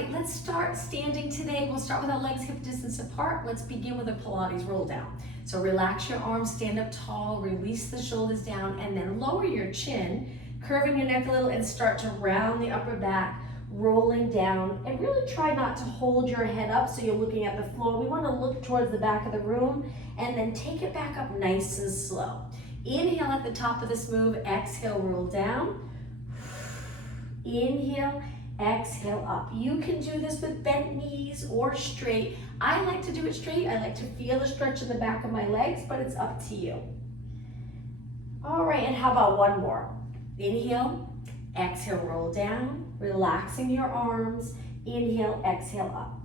right, let's start standing today. We'll start with our legs hip distance apart. Let's begin with a Pilates roll down. So relax your arms, stand up tall, release the shoulders down, and then lower your chin, curving your neck a little, and start to round the upper back, rolling down. And really try not to hold your head up so you're looking at the floor. We want to look towards the back of the room, and then take it back up nice and slow. Inhale at the top of this move, exhale, roll down. Inhale, exhale up. You can do this with bent knees or straight. I like to do it straight. I like to feel the stretch in the back of my legs, but it's up to you. All right, and how about one more? Inhale, exhale, roll down, relaxing your arms. Inhale, exhale up.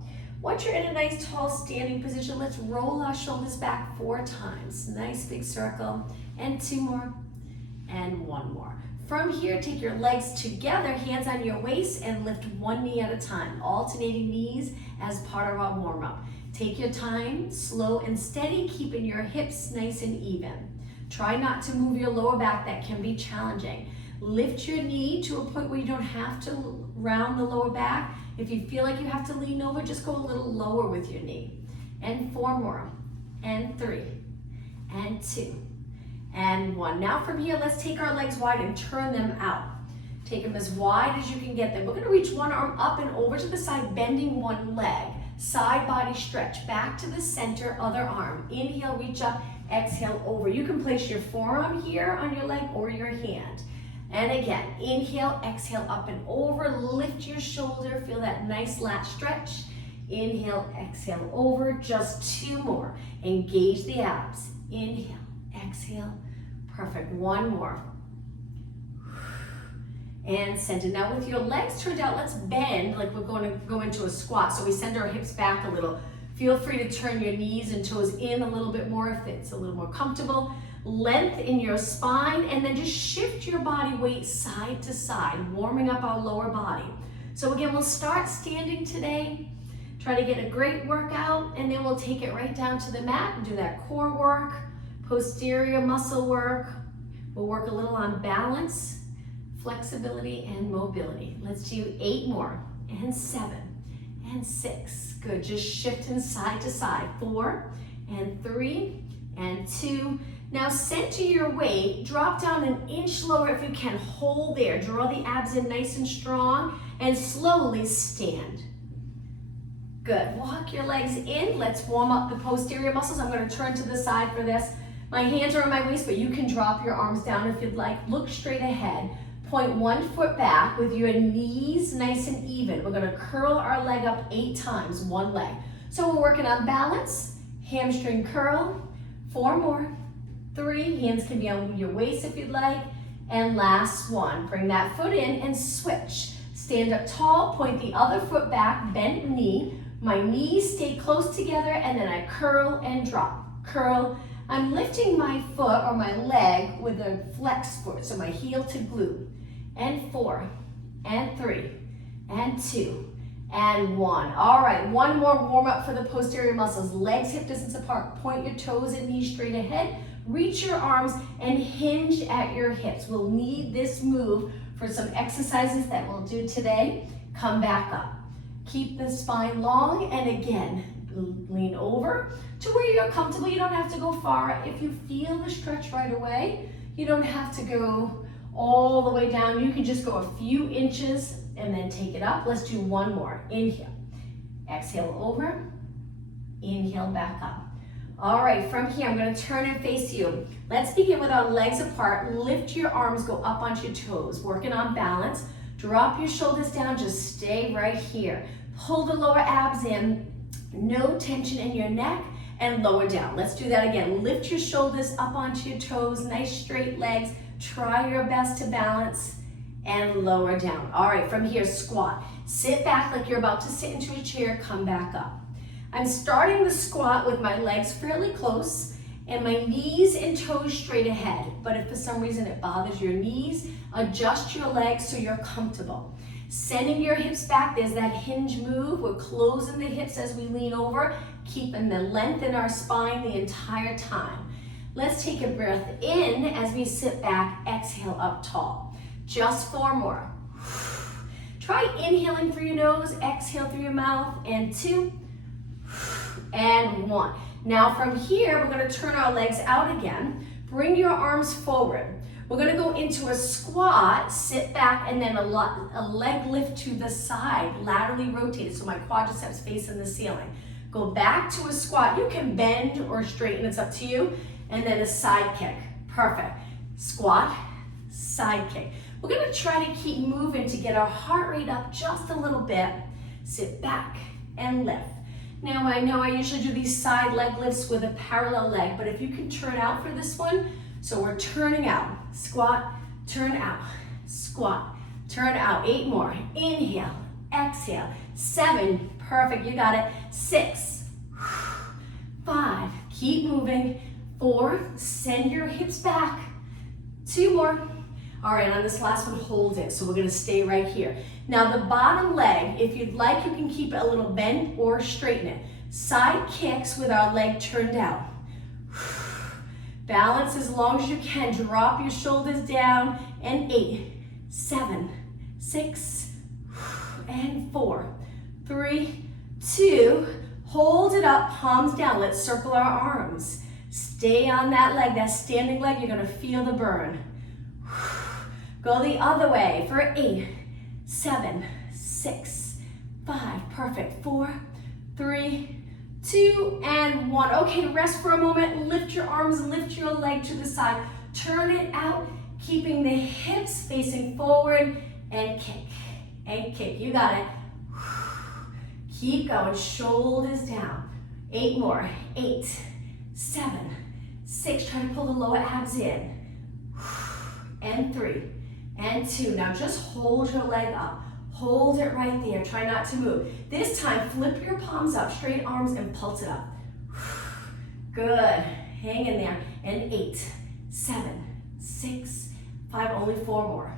Once you're in a nice tall standing position, let's roll our shoulders back 4 times. Nice big circle, and 2 more, and 1 more. From here, take your legs together, hands on your waist, and lift 1 knee at a time, alternating knees as part of our warm-up. Take your time, slow and steady, keeping your hips nice and even. Try not to move your lower back, that can be challenging. Lift your knee to a point where you don't have to round the lower back. If you feel like you have to lean over, just go a little lower with your knee. And 4 more, and 3, and 2. And 1. Now from here, let's take our legs wide and turn them out. Take them as wide as you can get them. We're gonna reach one arm up and over to the side, bending one leg. Side body stretch, back to the center, other arm. Inhale, reach up, exhale, over. You can place your forearm here on your leg or your hand. And again, inhale, exhale, up and over. Lift your shoulder, feel that nice lat stretch. Inhale, exhale, over. Just 2 more. Engage the abs. Inhale, exhale. Perfect. 1 more. And center. Now with your legs turned out, let's bend like we're going to go into a squat. So we send our hips back a little. Feel free to turn your knees and toes in a little bit more if it's a little more comfortable. Length in your spine, and then just shift your body weight side to side, warming up our lower body. So again, we'll start standing today. Try to get a great workout, and then we'll take it right down to the mat and do that core work. Posterior muscle work. We'll work a little on balance, flexibility, and mobility. Let's do 8 more, and 7, and 6. Good, just shifting side to side. 4, and 3, and 2. Now center your weight, drop down an inch lower if you can, hold there. Draw the abs in nice and strong, and slowly stand. Good, walk your legs in. Let's warm up the posterior muscles. I'm gonna turn to the side for this. My hands are on my waist, but you can drop your arms down if you'd like. Look straight ahead. Point 1 foot back with your knees nice and even. We're gonna curl our leg up 8 times, 1 leg. So we're working on balance, hamstring curl. 4 more, 3, hands can be on your waist if you'd like. And last 1, bring that foot in and switch. Stand up tall, point the other foot back, bent knee. My knees stay close together, and then I curl and drop. Curl. I'm lifting my foot or my leg with a flex foot, so my heel to glute. And 4, and 3, and 2, and 1. All right, 1 more warm up for the posterior muscles. Legs hip distance apart. Point your toes and knees straight ahead. Reach your arms and hinge at your hips. We'll need this move for some exercises that we'll do today. Come back up. Keep the spine long, and again, lean over to where you're comfortable. You don't have to go far. If you feel the stretch right away, you don't have to go all the way down. You can just go a few inches and then take it up. Let's do 1 more. Inhale, exhale over, inhale back up. All right, from here, I'm gonna turn and face you. Let's begin with our legs apart. Lift your arms, go up onto your toes. Working on balance. Drop your shoulders down, just stay right here. Pull the lower abs in. No tension in your neck, and lower down. Let's do that again. Lift your shoulders up onto your toes, nice straight legs. Try your best to balance, and lower down. All right, from here, squat. Sit back like you're about to sit into a chair, come back up. I'm starting the squat with my legs fairly close and my knees and toes straight ahead. But if for some reason it bothers your knees, adjust your legs so you're comfortable. Sending your hips back, there's that hinge move. We're closing the hips as we lean over, keeping the length in our spine the entire time. Let's take a breath in as we sit back, exhale up tall. Just 4 more. Try inhaling through your nose, exhale through your mouth, and 2, and 1. Now from here, we're gonna turn our legs out again. Bring your arms forward. We're gonna go into a squat, sit back, and then a leg lift to the side, laterally rotated, so my quadriceps facing the ceiling. Go back to a squat. You can bend or straighten, it's up to you. And then a side kick. Perfect. Squat, side kick. We're gonna try to keep moving to get our heart rate up just a little bit. Sit back and lift. Now I know I usually do these side leg lifts with a parallel leg, but if you can turn out for this one, so we're turning out, squat, turn out, squat, turn out. 8 more. Inhale, exhale. 7, perfect, you got it. 6, 5, keep moving. 4, send your hips back. 2 more. All right, on this last one, hold it. So we're gonna stay right here. Now the bottom leg, if you'd like, you can keep it a little bent or straighten it. Side kicks with our leg turned out. Balance as long as you can. Drop your shoulders down. And 8, 7, 6, and 4, 3, 2. Hold it up, palms down. Let's circle our arms. Stay on that leg, that standing leg. You're gonna feel the burn. Go the other way for 8, 7, 6, 5. Perfect. 4, 3, 2, and 1. Okay, rest for a moment. Lift your arms, lift your leg to the side. Turn it out, keeping the hips facing forward, and kick, and kick. You got it. Keep going, shoulders down. 8 more. 8, 7, 6. Try to pull the lower abs in. And 3, and 2. Now just hold your leg up. Hold it right there. Try not to move. This time, flip your palms up, straight arms, and pulse it up. Good. Hang in there. And 8, 7, 6, 5. Only 4 more.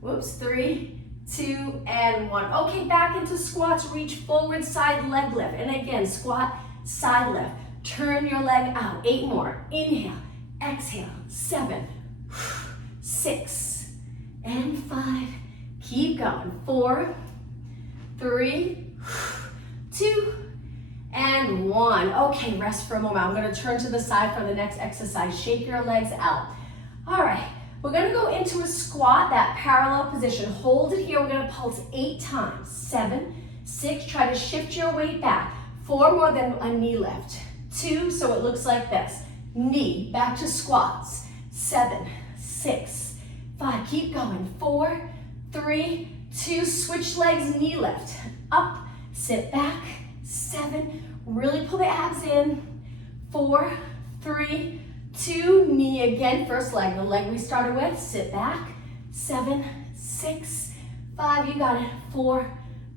Whoops. 3, 2, and 1. Okay, back into squats. Reach forward, side leg lift. And again, squat, side lift. Turn your leg out. 8 more. Inhale, exhale. 7, 6, and 5. Keep going. 4, 3, 2, and 1. Okay, rest for a moment. I'm gonna turn to the side for the next exercise. Shake your legs out. All right, we're gonna go into a squat, that parallel position. Hold it here. We're gonna pulse 8 times. 7, 6, try to shift your weight back. 4 more, then a knee lift. 2, so it looks like this. Knee, back to squats. 7, 6, 5, keep going. 4, 3, 2, switch legs, knee lift. Up, sit back. 7, really pull the abs in. 4, 3, 2, knee again. First leg, the leg we started with. Sit back. 7, 6, 5, you got it. 4,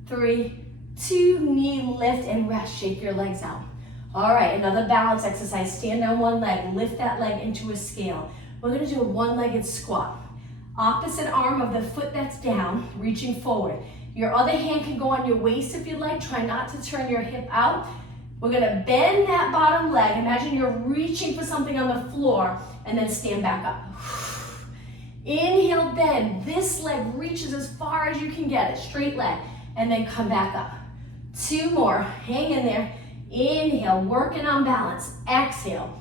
3, 2, knee lift and rest. Shake your legs out. All right, another balance exercise. Stand on one leg, lift that leg into a scale. We're gonna do a one-legged squat. Opposite arm of the foot that's down, reaching forward. Your other hand can go on your waist if you'd like. Try not to turn your hip out. We're gonna bend that bottom leg. Imagine you're reaching for something on the floor and then stand back up. Inhale, bend. This leg reaches as far as you can get it, straight leg, and then come back up. 2 more, hang in there. Inhale, working on balance. Exhale.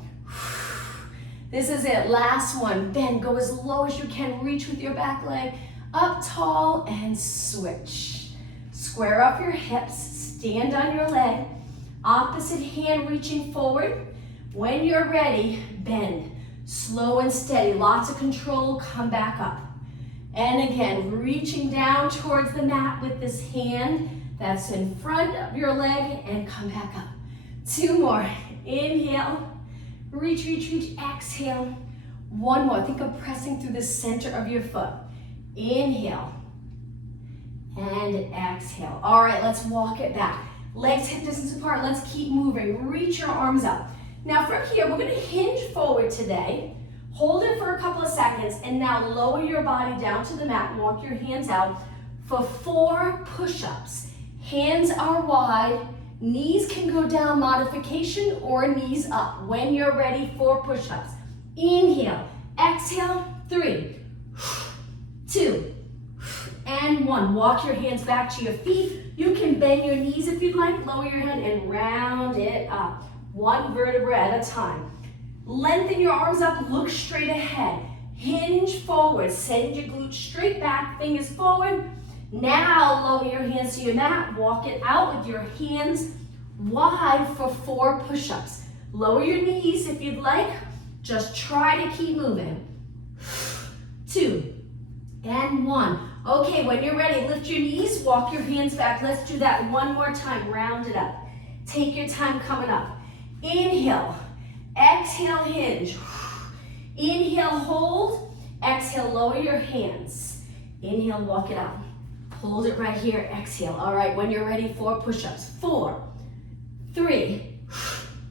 This is it, last one. Bend, go as low as you can. Reach with your back leg. Up tall and switch. Square up your hips, stand on your leg. Opposite hand reaching forward. When you're ready, bend. Slow and steady, lots of control, come back up. And again, reaching down towards the mat with this hand that's in front of your leg and come back up. 2 more, inhale. Reach, reach, reach, exhale. 1 more, think of pressing through the center of your foot. Inhale and exhale. All right, let's walk it back. Legs hip distance apart, let's keep moving. Reach your arms up. Now from here, we're gonna hinge forward today. Hold it for a couple of seconds and now lower your body down to the mat and walk your hands out for 4 push-ups. Hands are wide. Knees can go down, modification, or knees up. When you're ready, 4 push-ups. Inhale, exhale, 3, 2, and and 1. Walk your hands back to your feet. You can bend your knees if you'd like. Lower your head and round it up. 1 vertebra at a time. Lengthen your arms up. Look straight ahead. Hinge forward. Send your glutes straight back. Fingers forward. Now lower your hands to your mat. Walk it out with your hands wide for 4 push-ups. Lower your knees if you'd like. Just try to keep moving. 2 and 1. Okay, when you're ready, lift your knees, walk your hands back. Let's do that one more time. Round it up. Take your time coming up. Inhale. Exhale, hinge. Inhale, hold. Exhale, lower your hands. Inhale, walk it out. Hold it right here. Exhale. All right, when you're ready, 4 push-ups. 4, 3,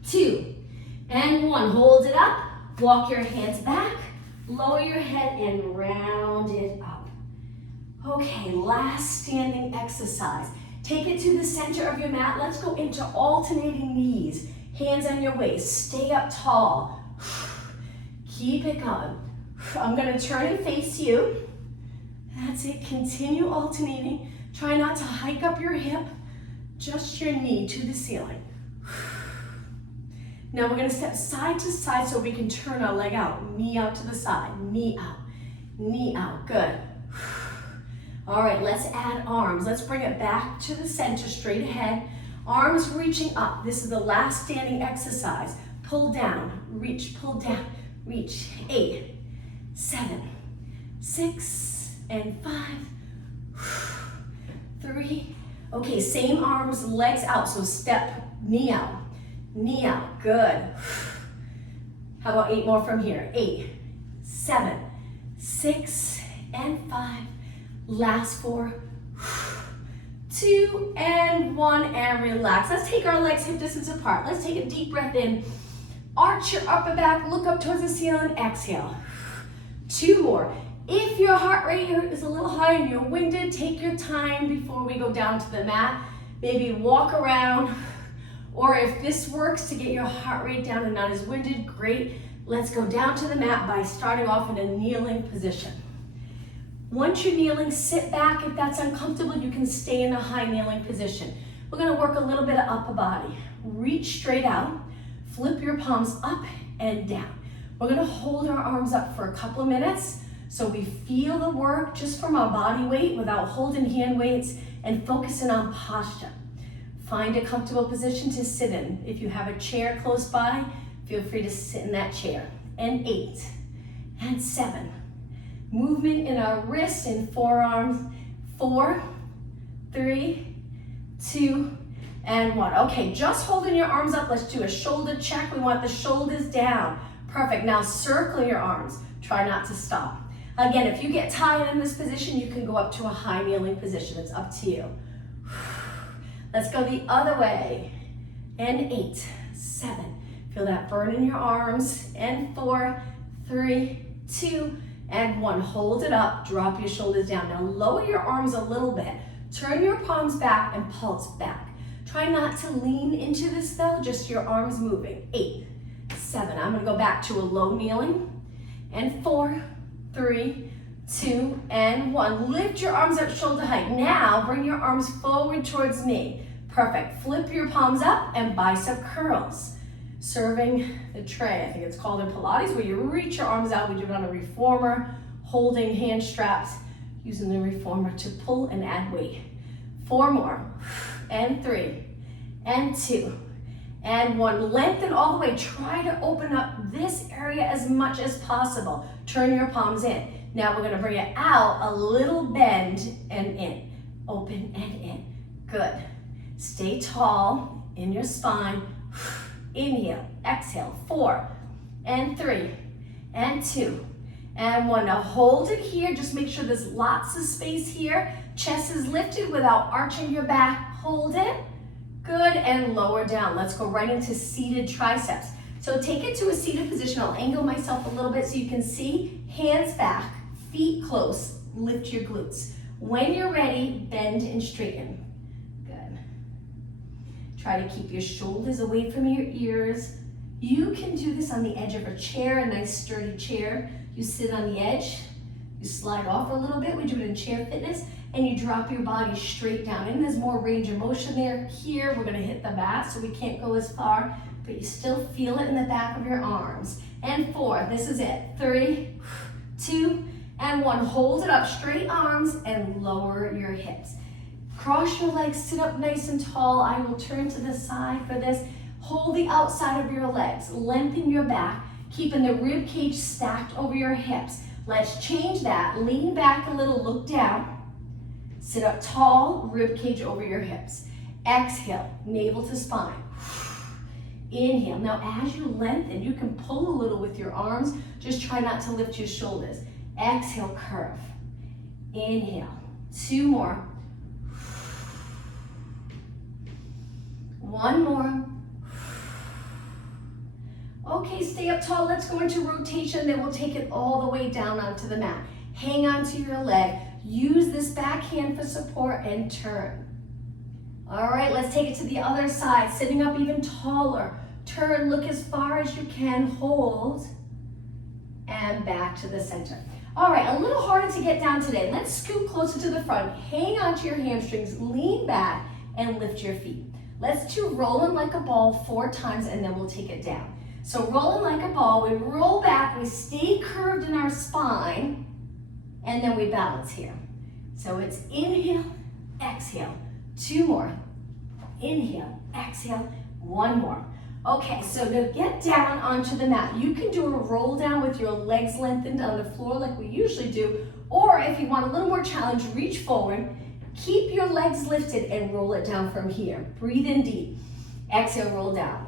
2, and 1. Hold it up. Walk your hands back. Lower your head and round it up. Okay, last standing exercise. Take it to the center of your mat. Let's go into alternating knees. Hands on your waist. Stay up tall. Keep it going. I'm going to turn and face you. That's it. Continue alternating. Try not to hike up your hip. Just your knee to the ceiling. Now we're going to step side to side so we can turn our leg out. Knee out to the side. Knee out. Knee out. Good. All right, let's add arms. Let's bring it back to the center, straight ahead. Arms reaching up. This is the last standing exercise. Pull down, reach, pull down, reach. 8, 7, 6, and 5, 3. Okay, same arms, legs out. So step, knee out. Knee out, good. How about 8 more from here? 8, 7, 6, and 5. Last 4, 2, and 1, and relax. Let's take our legs hip distance apart. Let's take a deep breath in. Arch your upper back, look up towards the ceiling, exhale. 2 more. If your heart rate is a little high and you're winded, take your time before we go down to the mat. Maybe walk around. Or if this works to get your heart rate down and not as winded, great. Let's go down to the mat by starting off in a kneeling position. Once you're kneeling, sit back. If that's uncomfortable, you can stay in a high kneeling position. We're gonna work a little bit of upper body. Reach straight out, flip your palms up and down. We're gonna hold our arms up for a couple of minutes so we feel the work just from our body weight without holding hand weights and focusing on posture. Find a comfortable position to sit in. If you have a chair close by, feel free to sit in that chair. And 8, and 7. Movement in our wrists and forearms. 4, 3, 2, and 1. Okay, just holding your arms up. Let's do a shoulder check. We want the shoulders down. Perfect. Now circle your arms. Try not to stop. Again, if you get tired in this position, you can go up to a high kneeling position. It's up to you. Let's go the other way. And 8, 7. Feel that burn in your arms. And 4, 3, 2, and 1. Hold it up. Drop your shoulders down. Now lower your arms a little bit. Turn your palms back and pulse back. Try not to lean into this though, just your arms moving. 8, 7. I'm going to go back to a low kneeling. And 4, 3, 2, and 1. Lift your arms up shoulder height. Now bring your arms forward towards me. Perfect. Flip your palms up and bicep curls. Serving the tray. I think it's called in Pilates, where you reach your arms out. We do it on a reformer, holding hand straps, using the reformer to pull and add weight. 4 more. And 3, and 2, and 1. Lengthen all the way. Try to open up this area as much as possible. Turn your palms in. Now we're going to bring it out, a little bend and in. Open and in. Good. Stay tall in your spine. Inhale, exhale. 4, and 3, and 2, and 1. Now hold it here. Just make sure there's lots of space here. Chest is lifted without arching your back. Hold it. Good, and lower down. Let's go right into seated triceps. So take it to a seated position. I'll angle myself a little bit so you can see. Hands back, feet close. Lift your glutes. When you're ready, bend and straighten. Good. Try to keep your shoulders away from your ears. You can do this on the edge of a chair, a nice sturdy chair. You sit on the edge. You slide off a little bit. We do it in chair fitness. and you drop your body straight down. And there's more range of motion there. Here, we're gonna hit the mat, so we can't go as far, but you still feel it in the back of your arms. And 4, this is it. 3, 2, and 1. Hold it up, straight arms, and lower your hips. Cross your legs, sit up nice and tall. I will turn to the side for this. Hold the outside of your legs, lengthen your back, keeping the rib cage stacked over your hips. Let's change that. Lean back a little, look down. Sit up tall, rib cage over your hips. Exhale, navel to spine. Inhale. Now as you lengthen, you can pull a little with your arms. Just try not to lift your shoulders. Exhale, curve. Inhale. 2 more. 1 more. Okay, stay up tall. Let's go into rotation. Then we'll take it all the way down onto the mat. Hang onto your leg. Use this back hand for support and turn. All right, let's take it to the other side. Sitting up even taller. Turn, look as far as you can. Hold. And back to the center. All right, a little harder to get down today. Let's scoot closer to the front. Hang onto your hamstrings. Lean back and lift your feet. Let's do rolling like a ball 4 times, and then we'll take it down. So rolling like a ball, we roll back, we stay curved in our spine, and then we balance here. So it's inhale, exhale. 2 more. Inhale, exhale. 1 more. Okay, so to get down onto the mat, you can do a roll down with your legs lengthened on the floor like we usually do, or if you want a little more challenge, reach forward, keep your legs lifted and roll it down from here. Breathe in deep. Exhale, roll down.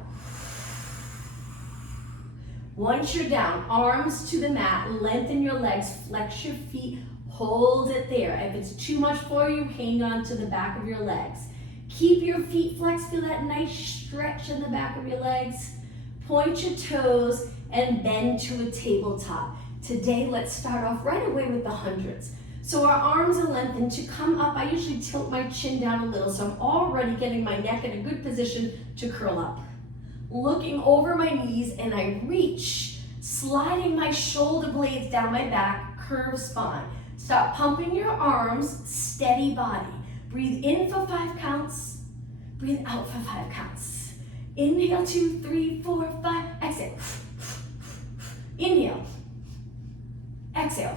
Once you're down, arms to the mat, lengthen your legs, flex your feet, hold it there. If it's too much for you, hang on to the back of your legs. Keep your feet flexed, feel that nice stretch in the back of your legs. Point your toes and bend to a tabletop. Today, let's start off right away with the hundreds. So our arms are lengthened. To come up, I usually tilt my chin down a little, so I'm already getting my neck in a good position to curl up. Looking over my knees, and I reach, sliding my shoulder blades down my back, curved spine. Stop pumping your arms, steady body. Breathe in for 5 counts, breathe out for 5 counts. Inhale, 2, 3, 4, 5, exhale. Inhale, exhale.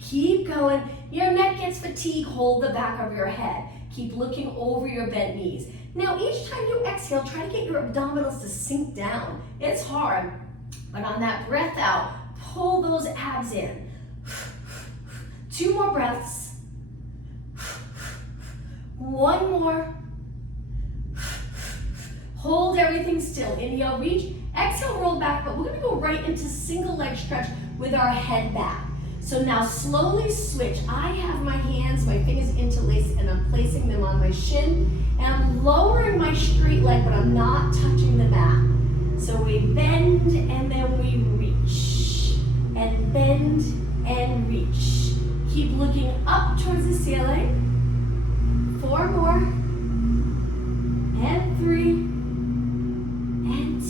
Keep going. Your neck gets fatigued, hold the back of your head. Keep looking over your bent knees. Now, each time you exhale, try to get your abdominals to sink down. It's hard, but on that breath out, pull those abs in. 2 more breaths. 1 more. Hold everything still. Inhale, reach. Exhale, roll back, but we're gonna go right into single leg stretch with our head back. So now slowly switch. I have my hands, my fingers interlaced, and I'm placing them on my shin. And I'm lowering my straight leg, but I'm not touching the mat. So we bend and then we reach. And bend and reach. Keep looking up towards the ceiling. 4 more. And 3. And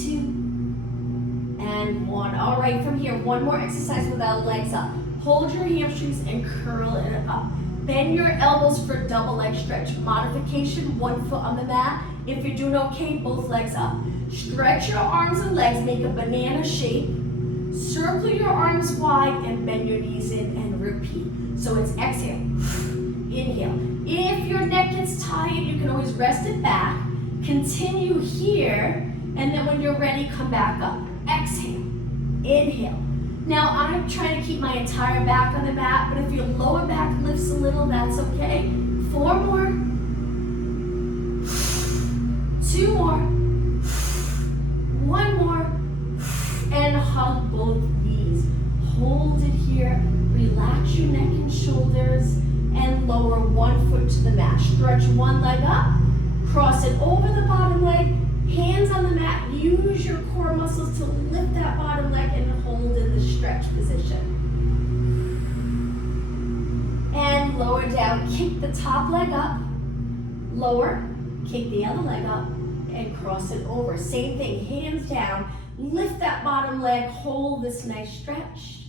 2. And 1. All right, from here, 1 more exercise with our legs up. Hold your hamstrings and curl it up. Bend your elbows for double leg stretch. Modification, 1 foot on the mat. If you're doing okay, both legs up. Stretch your arms and legs, make a banana shape. Circle your arms wide and bend your knees in and repeat. So it's exhale, inhale. If your neck gets tired, you can always rest it back. Continue here, and then when you're ready, come back up. Exhale, inhale. Now, I'm trying to keep my entire back on the mat, but if your lower back lifts a little, that's okay. 4 more. 2 more. 1 more. And hug both knees. Hold it here. Relax your neck and shoulders and lower 1 foot to the mat. Stretch 1 leg up. Cross it over the bottom leg. Hands on the mat. Use your core muscles to lift that bottom leg and hold in the stretch position. And lower down. Kick the top leg up. Lower. Kick the other leg up and cross it over. Same thing. Hands down. Lift that bottom leg. Hold this nice stretch.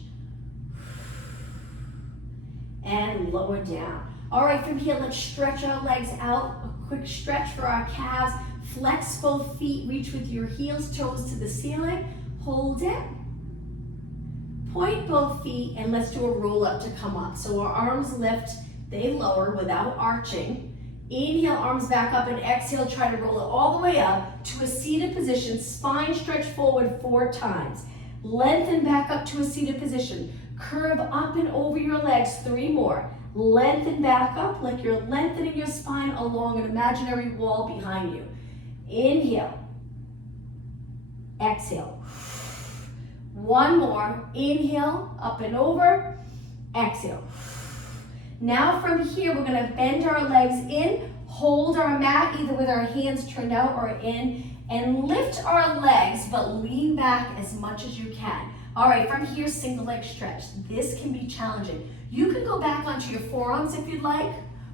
and lower down. All right, from here, let's stretch our legs out. A quick stretch for our calves. Flex both feet, reach with your heels, toes to the ceiling. Hold it. Point both feet, and let's do a roll up to come up. So our arms lift, they lower without arching. Inhale, arms back up, and exhale, try to roll it all the way up to a seated position. Spine stretch forward 4 times. Lengthen back up to a seated position. Curve up and over your legs 3 more. Lengthen back up like you're lengthening your spine along an imaginary wall behind you. Inhale. Exhale. 1 more. Inhale, up and over. Exhale. Now from here, we're going to bend our legs in, hold our mat either with our hands turned out or in, and lift our legs, but lean back as much as you can. All right, from here, single leg stretch. This can be challenging. You can go back onto your forearms if you'd like,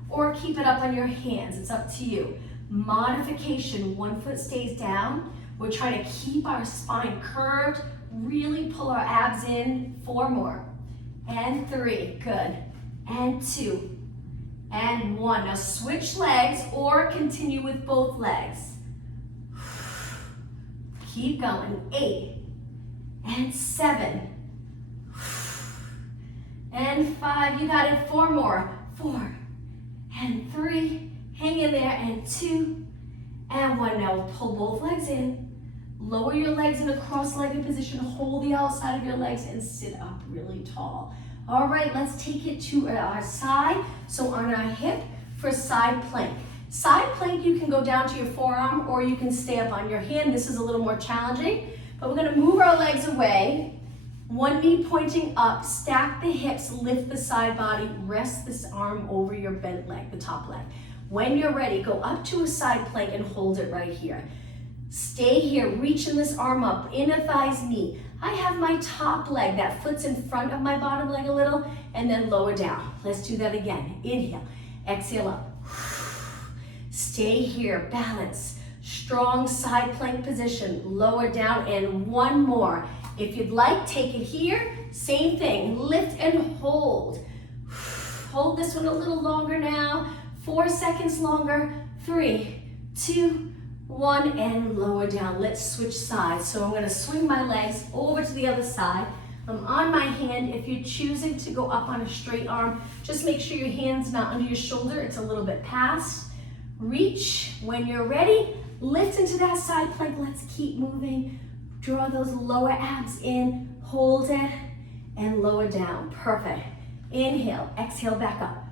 or keep it up on your hands. It's up to you. Modification, 1 foot stays down. We're trying to keep our spine curved, really pull our abs in. 4 more, and 3, good. And 2, and 1. Now switch legs or continue with both legs. Keep going. 8, and 7, and 5. You got it. 4 more. 4, and 3. Hang in there. And 2, and 1. Now pull both legs in. Lower your legs in a cross-legged position. Hold the outside of your legs and sit up really tall. All right, let's take it to our side. So on our hip for side plank. Side plank, you can go down to your forearm or you can stay up on your hand. This is a little more challenging, but we're gonna move our legs away. 1 knee pointing up, stack the hips, lift the side body, rest this arm over your bent leg, the top leg. When you're ready, go up to a side plank and hold it right here. Stay here, reaching this arm up, inner thighs meet. I have my top leg, that foot's in front of my bottom leg a little, and then lower down. Let's do that again. Inhale, exhale up. Stay here, balance. Strong side plank position, lower down, and 1 more. If you'd like, take it here. Same thing, lift and hold. Hold this one a little longer now. 4 seconds longer. 3, 2, 1, and lower down. Let's switch sides. So I'm going to swing my legs over to the other side. I'm on my hand. If you're choosing to go up on a straight arm, just make sure your hand's not under your shoulder. It's a little bit past. Reach. When you're ready, lift into that side plank. Let's keep moving. Draw those lower abs in. Hold it and lower down. Perfect. Inhale. Exhale back up.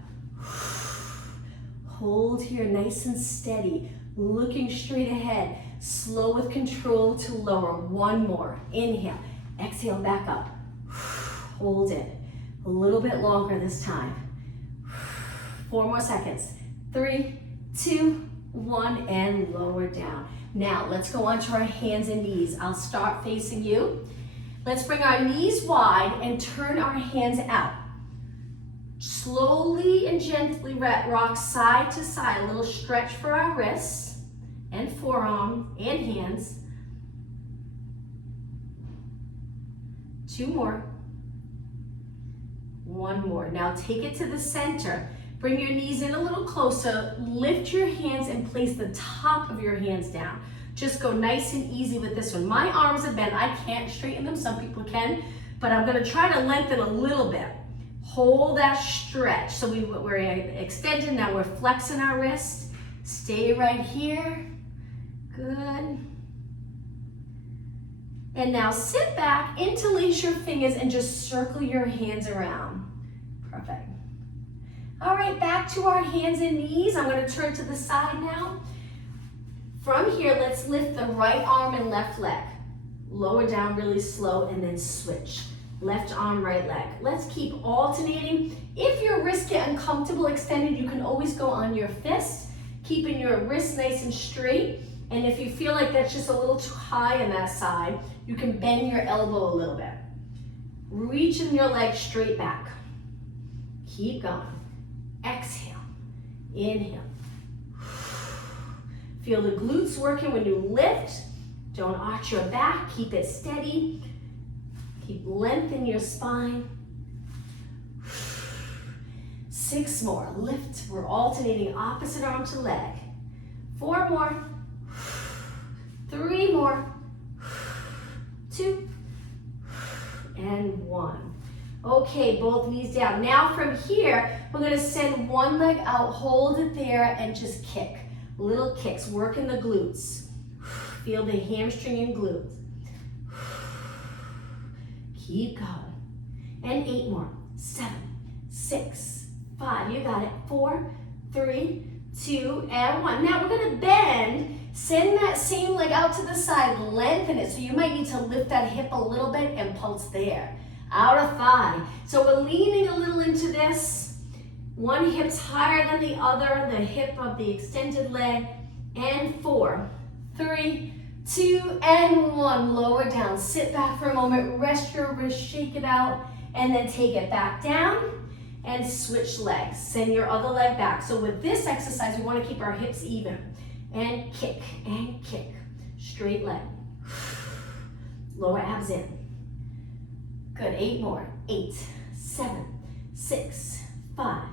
Hold here nice and steady. Looking straight ahead, slow with control to lower. 1 more. Inhale, exhale, back up. Hold it. A little bit longer this time. 4 more seconds. 3, 2, 1, and lower down. Now, let's go onto our hands and knees. I'll start facing you. Let's bring our knees wide and turn our hands out. Slowly and gently rock side to side. A little stretch for our wrists and forearm and hands. 2 more. 1 more. Now take it to the center. Bring your knees in a little closer. Lift your hands and place the top of your hands down. Just go nice and easy with this one. My arms are bent. I can't straighten them. Some people can, but I'm going to try to lengthen a little bit. Hold that stretch. So we're extended. Now we're flexing our wrist. Stay right here. Good. And now sit back, interlace your fingers, and just circle your hands around. Perfect. All right, back to our hands and knees. I'm going to turn to the side now. From here, let's lift the right arm and left leg. Lower down really slow, and then switch. Left arm, right leg. Let's keep alternating. If your wrists get uncomfortable extended, you can always go on your fist, keeping your wrists nice and straight. And if you feel like that's just a little too high on that side, you can bend your elbow a little bit. Reaching your leg straight back. Keep going. Exhale. Inhale. Feel the glutes working when you lift. Don't arch your back. Keep it steady. Keep lengthening your spine. 6 more. Lift. We're alternating opposite arm to leg. 4 more. 3 more. 2 and 1. Okay, both knees down. Now from here, we're going to send one leg out, hold it there, and just kick. Little kicks, working the glutes. Feel the hamstring and glutes. Keep going. And 8 more. 7, 6, 5. You got it. 4, 3, 2, and 1. Now we're going to bend. Send that same leg out to the side. Lengthen it. So you might need to lift that hip a little bit and pulse there. Outer thigh. So we're leaning a little into this. One hip's higher than the other, the hip of the extended leg. And 4, 3, 2, and 1. Lower down. Sit back for a moment. Rest your wrist. Shake it out. And then take it back down. And switch legs. Send your other leg back. So with this exercise, we want to keep our hips even. And kick. And kick. Straight leg. Lower abs in. Good, 8 more. 8, 7, 6, 5,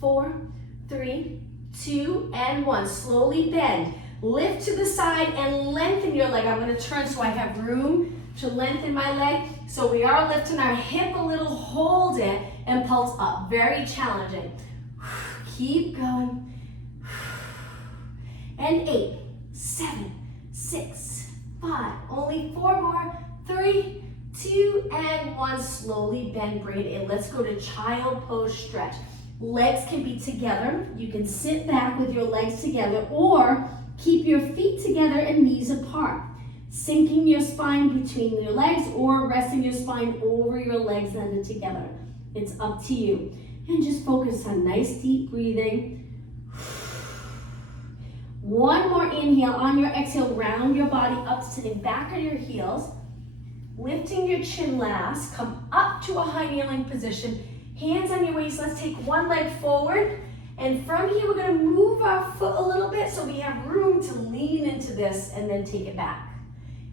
4, 3, 2, and 1. Slowly bend. Lift to the side and lengthen your leg. I'm going to turn so I have room to lengthen my leg. So we are lifting our hip a little, hold it, and pulse up. Very challenging. Keep going. And 8, 7, 6, 5. Only 4 more. 3, 2, and 1. Slowly bend, bring it in. Let's go to child pose stretch. Legs can be together. You can sit back with your legs together or keep your feet together and knees apart. Sinking your spine between your legs or resting your spine over your legs and together. It's up to you. And just focus on nice deep breathing. One more inhale. On your exhale, round your body up, sitting back on your heels. Lifting your chin last, come up to a high kneeling position. Hands on your waist. Let's take one leg forward. And from here, we're going to move our foot a little bit so we have room to lean into this and then take it back.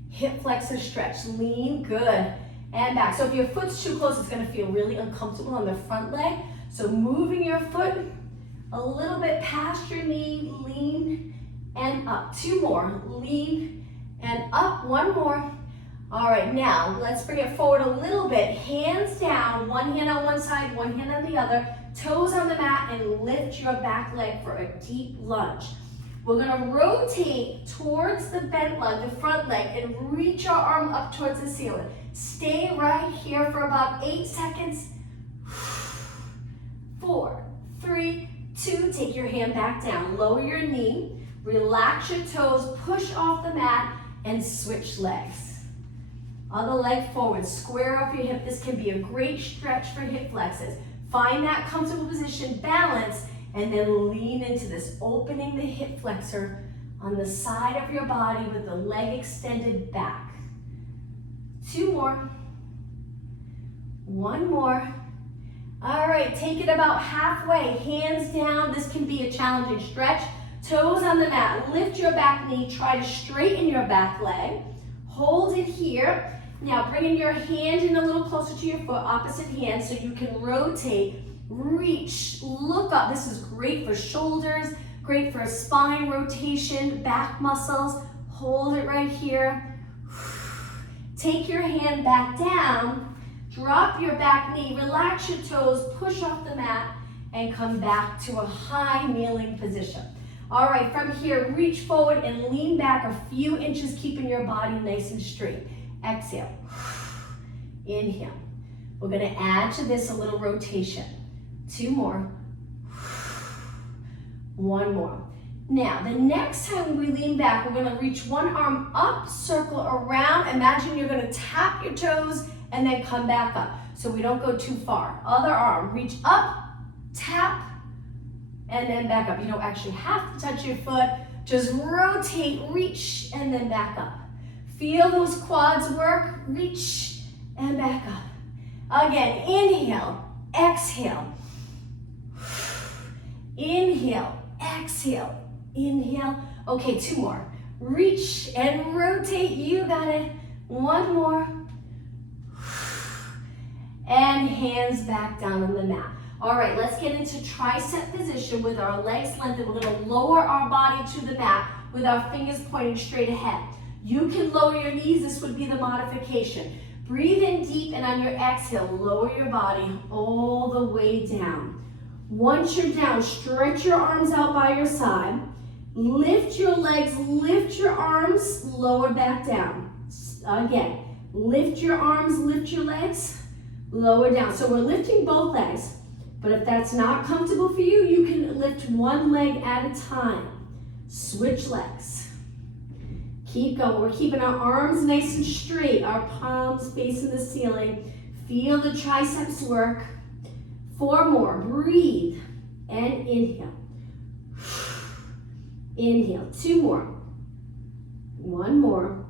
Hip flexor stretch. Lean, good. And back. So if your foot's too close, it's going to feel really uncomfortable on the front leg. So moving your foot a little bit past your knee, lean and up. 2 more. Lean and up. 1 more. All right, now let's bring it forward a little bit. Hands down, one hand on one side, one hand on the other. Toes on the mat and lift your back leg for a deep lunge. We're gonna rotate towards the bent leg, the front leg, and reach our arm up towards the ceiling. Stay right here for about 8 seconds. 4, 3, 2, take your hand back down. Lower your knee, relax your toes, push off the mat, and switch legs. Other leg forward, square up your hip. This can be a great stretch for hip flexors. Find that comfortable position, balance, and then lean into this, opening the hip flexor on the side of your body with the leg extended back. 2 more. 1 more. All right, take it about halfway, hands down. This can be a challenging stretch. Toes on the mat, lift your back knee, try to straighten your back leg. Hold it here. Now bringing your hand in a little closer to your foot, opposite hand, so you can rotate, reach, look up. This is great for shoulders, great for spine rotation, back muscles. Hold it right here. Take your hand back down, drop your back knee, relax your toes, push off the mat, and come back to a high kneeling position. All right, from here, reach forward and lean back a few inches, keeping your body nice and straight. Exhale. Inhale. We're going to add to this a little rotation. 2 more. 1 more. Now, the next time we lean back, we're going to reach one arm up, circle around. Imagine you're going to tap your toes and then come back up so we don't go too far. Other arm, reach up, tap, and then back up. You don't actually have to touch your foot. Just rotate, reach, and then back up. Feel those quads work. Reach and back up. Again, inhale, exhale. Inhale, exhale, inhale. Okay, 2 more. Reach and rotate. You got it. 1 more. And hands back down on the mat. All right, let's get into tricep position with our legs lengthened. We're gonna lower our body to the mat with our fingers pointing straight ahead. You can lower your knees, this would be the modification. Breathe in deep, and on your exhale, lower your body all the way down. Once you're down, stretch your arms out by your side. Lift your legs, lift your arms, lower back down. Again, lift your arms, lift your legs, lower down. So we're lifting both legs, but if that's not comfortable for you, you can lift one leg at a time. Switch legs. Keep going. We're keeping our arms nice and straight, our palms facing the ceiling. Feel the triceps work. 4 more. Breathe and inhale. Inhale. 2 more. 1 more.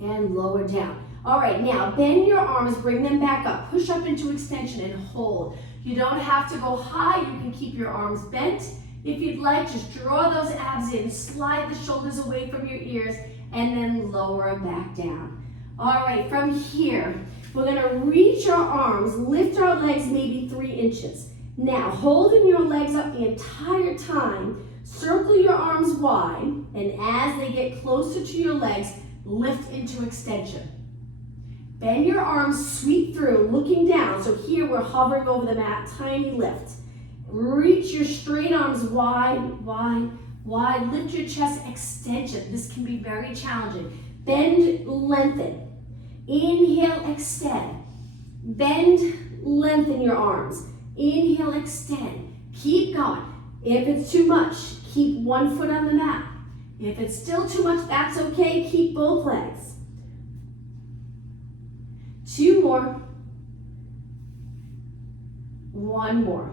And lower down. All right, now bend your arms, bring them back up. Push up into extension and hold. You don't have to go high. You can keep your arms bent. If you'd like, just draw those abs in, slide the shoulders away from your ears, and then lower back down. All right, from here, we're gonna reach our arms, lift our legs maybe 3 inches. Now, holding your legs up the entire time, circle your arms wide, and as they get closer to your legs, lift into extension. Bend your arms, sweep through, looking down. So here we're hovering over the mat, tiny lift. Reach your straight arms wide, wide, wide. Lift your chest, extension. This can be very challenging. Bend, lengthen. Inhale, extend. Bend, lengthen your arms. Inhale, extend. Keep going. If it's too much, keep 1 foot on the mat. If it's still too much, that's okay. Keep both legs. 2 more. 1 more.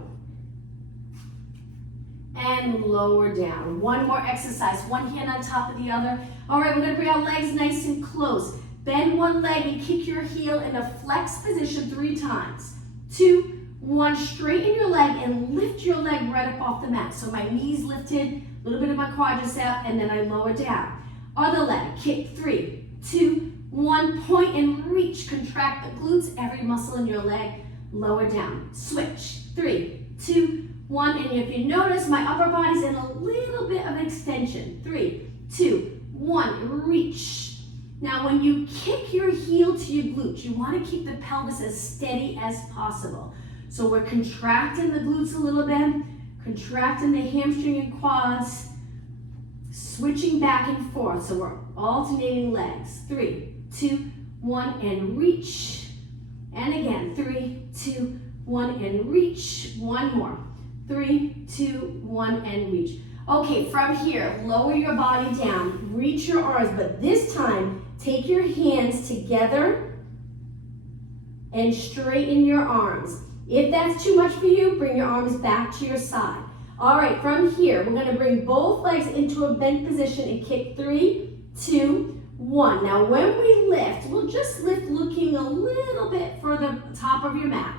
And lower down. 1 more exercise. 1 hand on top of the other. All right, we're gonna bring our legs nice and close. Bend 1 leg and kick your heel in a flex position 3 times. 2, 1, straighten your leg and lift your leg right up off the mat. So my knees lifted, a little bit of my quadricep, and then I lower down. Other leg, kick 3, 2, 1, point and reach. Contract the glutes, every muscle in your leg, lower down. Switch, 3, 2, 1, and if you notice, my upper body's in a little bit of extension. 3, 2, 1, reach. Now when you kick your heel to your glutes, you want to keep the pelvis as steady as possible. So we're contracting the glutes a little bit, contracting the hamstring and quads, switching back and forth. So we're alternating legs. 3, 2, 1, and reach. And again, 3, 2, 1, and reach. 1 more. 3, 2, 1, and reach. Okay, from here, lower your body down, reach your arms, but this time, take your hands together and straighten your arms. If that's too much for you, bring your arms back to your side. All right, from here, we're gonna bring both legs into a bent position and kick 3, 2, 1. Now, when we lift, we'll just lift looking a little bit for the top of your mat.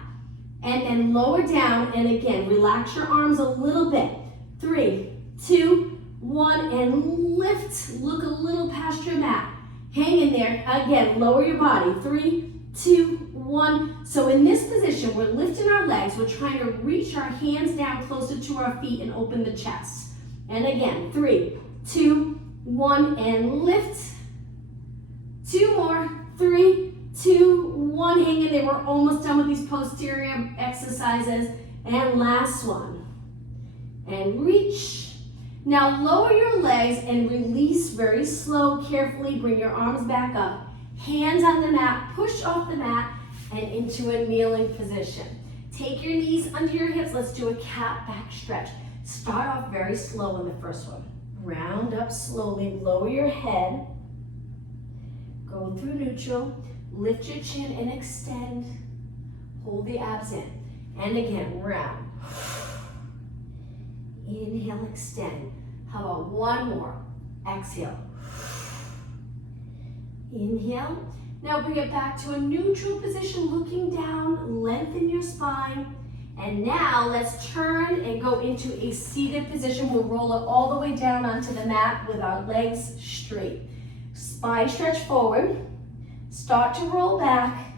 And then lower down, and again, relax your arms a little bit. 3, 2, 1, and lift. Look a little past your mat. Hang in there. Again, lower your body. 3, 2, 1. So in this position, we're lifting our legs. We're trying to reach our hands down closer to our feet and open the chest. And again, 3, 2, 1, and lift. 2 more. 3, 2, 1. Hang in there. We're almost done with these posterior exercises. And last one. And reach. Now lower your legs and release very slow, carefully. Bring your arms back up. Hands on the mat, push off the mat and into a kneeling position. Take your knees under your hips. Let's do a cat back stretch. Start off very slow in the first one. Round up slowly, lower your head. Go through neutral. Lift your chin and extend. Hold the abs in. And again, round. Inhale, extend. How about 1 more? Exhale. Inhale. Now bring it back to a neutral position, looking down, lengthen your spine. And now let's turn and go into a seated position. We'll roll it all the way down onto the mat with our legs straight. Spine stretch forward. Start to roll back.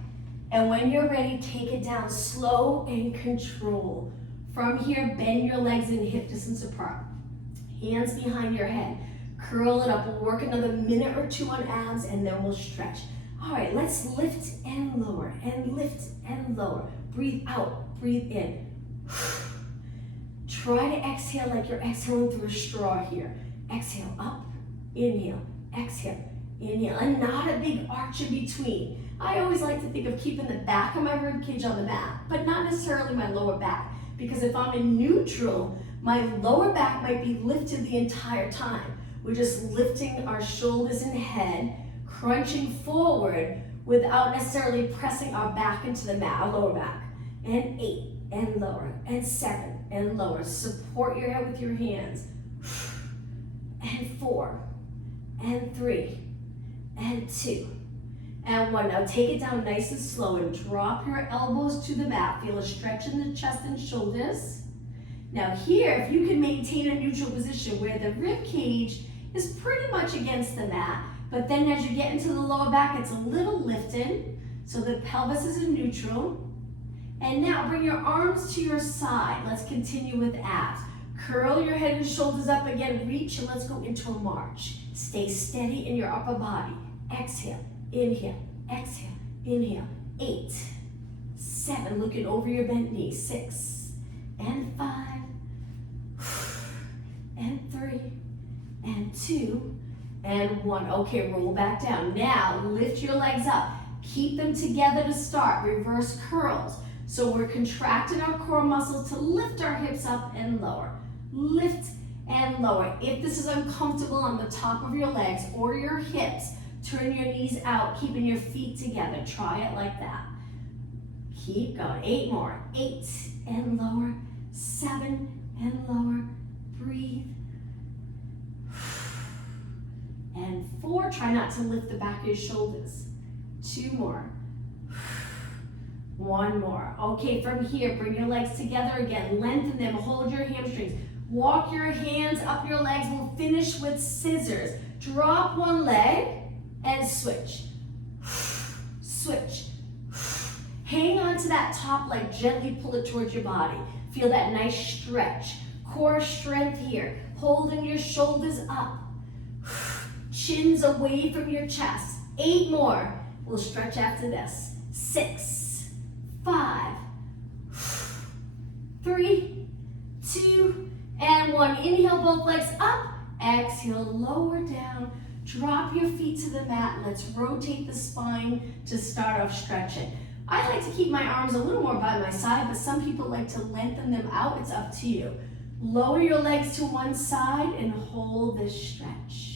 And when you're ready, take it down slow and control. From here, bend your legs in hip distance apart. Hands behind your head. Curl it up. We'll work another minute or two on abs and then we'll stretch. All right, let's lift and lower and lift and lower. Breathe out, breathe in. Try to exhale like you're exhaling through a straw here. Exhale up, inhale, exhale, inhale. And not a big arch in between. I always like to think of keeping the back of my rib cage on the mat, but not necessarily my lower back. Because if I'm in neutral, my lower back might be lifted the entire time. We're just lifting our shoulders and head, crunching forward without necessarily pressing our back into the mat, our lower back. And 8, and lower, and 7, and lower. Support your head with your hands. And 4, and 3, and 2, and 1. Now take it down nice and slow and drop your elbows to the mat. Feel a stretch in the chest and shoulders. Now here, if you can maintain a neutral position where the rib cage is pretty much against the mat, but then as you get into the lower back, it's a little lifted, so the pelvis is in neutral. And now bring your arms to your side. Let's continue with abs. Curl your head and shoulders up again. Reach and let's go into a march. Stay steady in your upper body. Exhale, inhale, exhale, inhale. 8, 7, looking over your bent knee. 6, and 5, and 3, and 2, and 1. Okay, roll back down. Now lift your legs up. Keep them together to start. Reverse curls. So we're contracting our core muscles to lift our hips up and lower. Lift and lower. If this is uncomfortable on the top of your legs or your hips, turn your knees out, keeping your feet together. Try it like that. Keep going. 8 more. 8 and lower. 7 and lower. Breathe. And 4. Try not to lift the back of your shoulders. 2 more. 1 more. Okay, from here, bring your legs together again. Lengthen them. Hold your hamstrings. Walk your hands up your legs. We'll finish with scissors. Drop one leg and switch. Switch. Hang on to that top leg. Gently pull it towards your body. Feel that nice stretch. Core strength here. Holding your shoulders up. Chins away from your chest. 8 more. We'll stretch after this. 6, 5, 3, 2, and 1. Inhale, both legs up. Exhale, lower down. Drop your feet to the mat. Let's rotate the spine to start off stretching. I like to keep my arms a little more by my side, but some people like to lengthen them out. It's up to you. Lower your legs to one side and hold this stretch.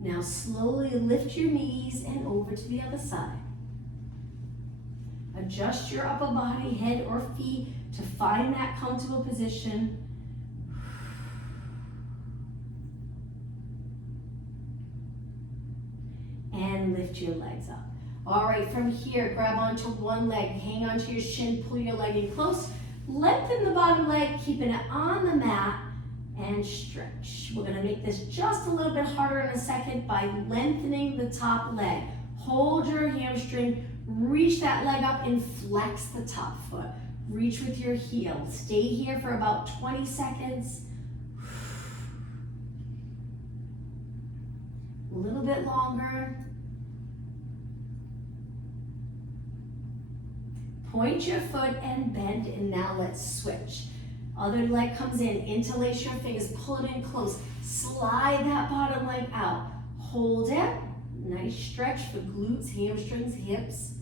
Now slowly lift your knees and over to the other side. Adjust your upper body, head or feet to find that comfortable position. And lift your legs up. All right, from here, grab onto one leg, hang onto your shin, pull your leg in close. Lengthen the bottom leg, keeping it on the mat, and stretch. We're gonna make this just a little bit harder in a second by lengthening the top leg. Hold your hamstring, reach that leg up and flex the top foot. Reach with your heel. Stay here for about 20 seconds. A little bit longer. Point your foot and bend, and now let's switch. Other leg comes in, interlace your fingers, pull it in close. Slide that bottom leg out. Hold it. Nice stretch for glutes, hamstrings, hips.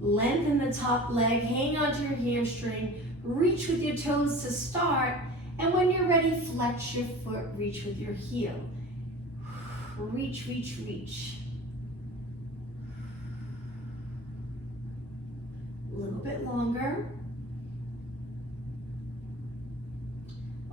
Lengthen the top leg, hang onto your hamstring, reach with your toes to start, and when you're ready, flex your foot, reach with your heel. Reach, reach, reach. A little bit longer.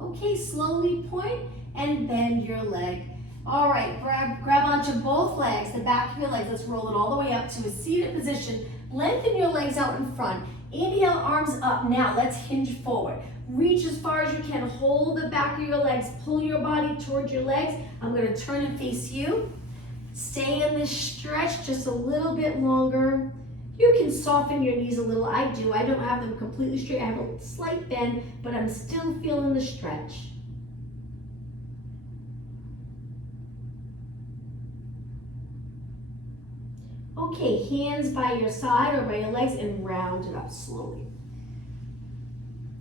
Okay, slowly point and bend your leg. All right, grab onto both legs, the back of your legs. Let's roll it all the way up to a seated position. Lengthen your legs out in front. Inhale, arms up. Now let's hinge forward. Reach as far as you can. Hold the back of your legs. Pull your body towards your legs. I'm going to turn and face you. Stay in this stretch just a little bit longer. You can soften your knees a little. I do. I don't have them completely straight. I have a slight bend, but I'm still feeling the stretch. Okay, hands by your side or by your legs and round it up slowly.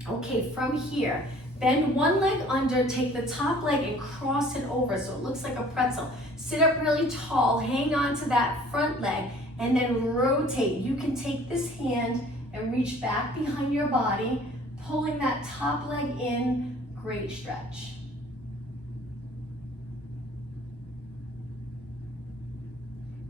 Okay, from here, bend one leg under, take the top leg and cross it over so it looks like a pretzel. Sit up really tall, hang on to that front leg, and then rotate. You can take this hand and reach back behind your body, pulling that top leg in. Great stretch.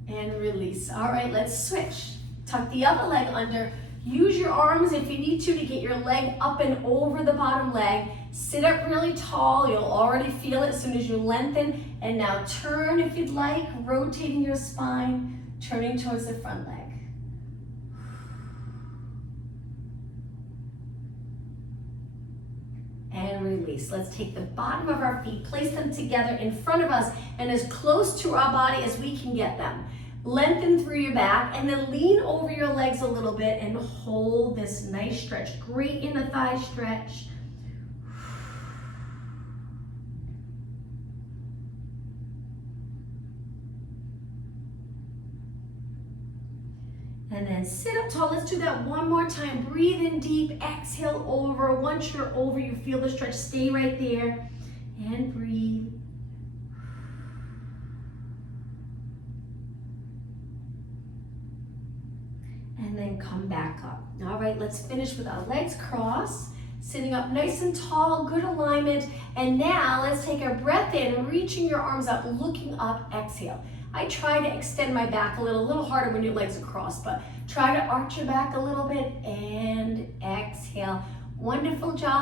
And release. All right, let's switch. Tuck the other leg under. Use your arms if you need to get your leg up and over the bottom leg. Sit up really tall. You'll already feel it as soon as you lengthen. And now turn if you'd like, rotating your spine, turning towards the front leg. And release. Let's take the bottom of our feet, place them together in front of us and as close to our body as we can get them. Lengthen through your back and then lean over your legs a little bit and hold this nice stretch. Great inner thigh stretch. And then sit up tall. Let's do that one more time. Breathe in deep, exhale over. Once you're over, you feel the stretch. Stay right there and breathe. And then come back up. All right, let's finish with our legs crossed, sitting up nice and tall, good alignment. And now let's take our breath in, reaching your arms up, looking up, exhale. I try to extend my back a little harder when your legs are crossed, but try to arch your back a little bit and exhale. Wonderful job.